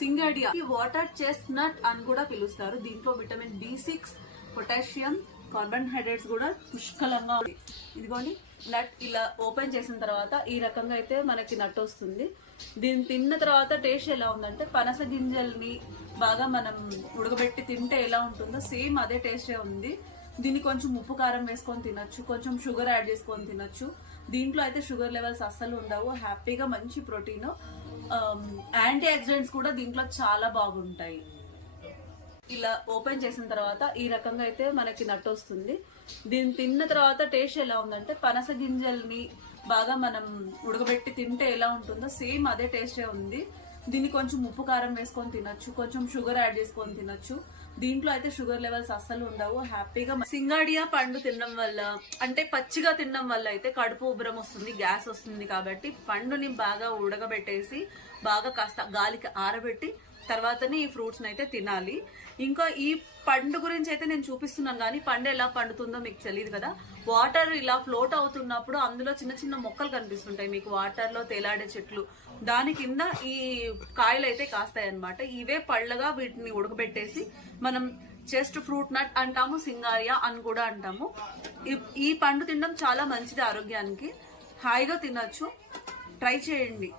సింగాడియా water chestnut అని కూడా పిలుస్తారు. దీంట్లో విటమిన్ B6, పొటాషియం, కార్బోహైడ్రేట్స్ కూడా పుష్కలంగా ఉంది. ఇదిగోండి నట్ ఇలా ఓపెన్ చేసిన తర్వాత ఈ రకంగా అయితే మనకి నట్ వస్తుంది. దీన్ని తిన్న తర్వాత టేస్ట్ ఎలా ఉందంటే పనస గింజల్ని బాగా మనం ఉడకబెట్టి తింటే ఎలా ఉంటుందో సేమ్ అదే టేస్టే ఉంది. దీన్ని కొంచెం ఉప్పు కారం వేసుకొని తినొచ్చు, కొంచెం షుగర్ యాడ్ చేసుకొని తినొచ్చు. దీంట్లో అయితే షుగర్ లెవెల్స్ అస్సలు ఉండవు. హ్యాపీగా మంచి ప్రోటీన్, యాంటీ ఆక్సిడెంట్స్ కూడా దీంట్లో చాలా బాగుంటాయి. ఇలా ఓపెన్ చేసిన తర్వాత ఈ రకంగా అయితే మనకి నట్ వస్తుంది. దీన్ని తిన్న తర్వాత టేస్ట్ ఎలా ఉందంటే పనస గింజల్ని బాగా మనం ఉడకబెట్టి తింటే ఎలా ఉంటుందో సేమ్ అదే టేస్టే ఉంది. దీన్ని కొంచెం ఉప్పు కారం వేసుకొని తినొచ్చు, కొంచెం షుగర్ యాడ్ చేసుకొని తినొచ్చు. దీంట్లో అయితే షుగర్ లెవెల్స్ అస్సలు ఉండవు. హ్యాపీగా సింగాడియా పండు తినడం వల్ల అంటే పచ్చిగా తినడం వల్ల అయితే కడుపు ఉబ్బరం వస్తుంది, గ్యాస్ వస్తుంది. కాబట్టి పండుని బాగా ఉడకబెట్టేసి బాగా కాస్త గాలికి ఆరబెట్టి తర్వాతనే ఈ ఫ్రూట్స్ అయితే తినాలి. ఇంకా ఈ పండు గురించి అయితే నేను చూపిస్తున్నాను కానీ పండు ఎలా పండుతుందో మీకు తెలియదు కదా. వాటర్ ఇలా ఫ్లోట్ అవుతున్నప్పుడు అందులో చిన్న చిన్న మొక్కలు కనిపిస్తుంటాయి మీకు, వాటర్ లో తేలాడే చెట్లు. దాని కింద ఈ కాయలు అయితే కాస్తాయి అన్నమాట. ఇవే పళ్ళగా వీటిని ఉడకబెట్టేసి మనం చెస్ట్ ఫ్రూట్ నట్ అంటాము, సింగారియా అని కూడా అంటాము. ఈ పండు తినడం చాలా మంచిది ఆరోగ్యానికి. హాయిగా తినొచ్చు, ట్రై చేయండి.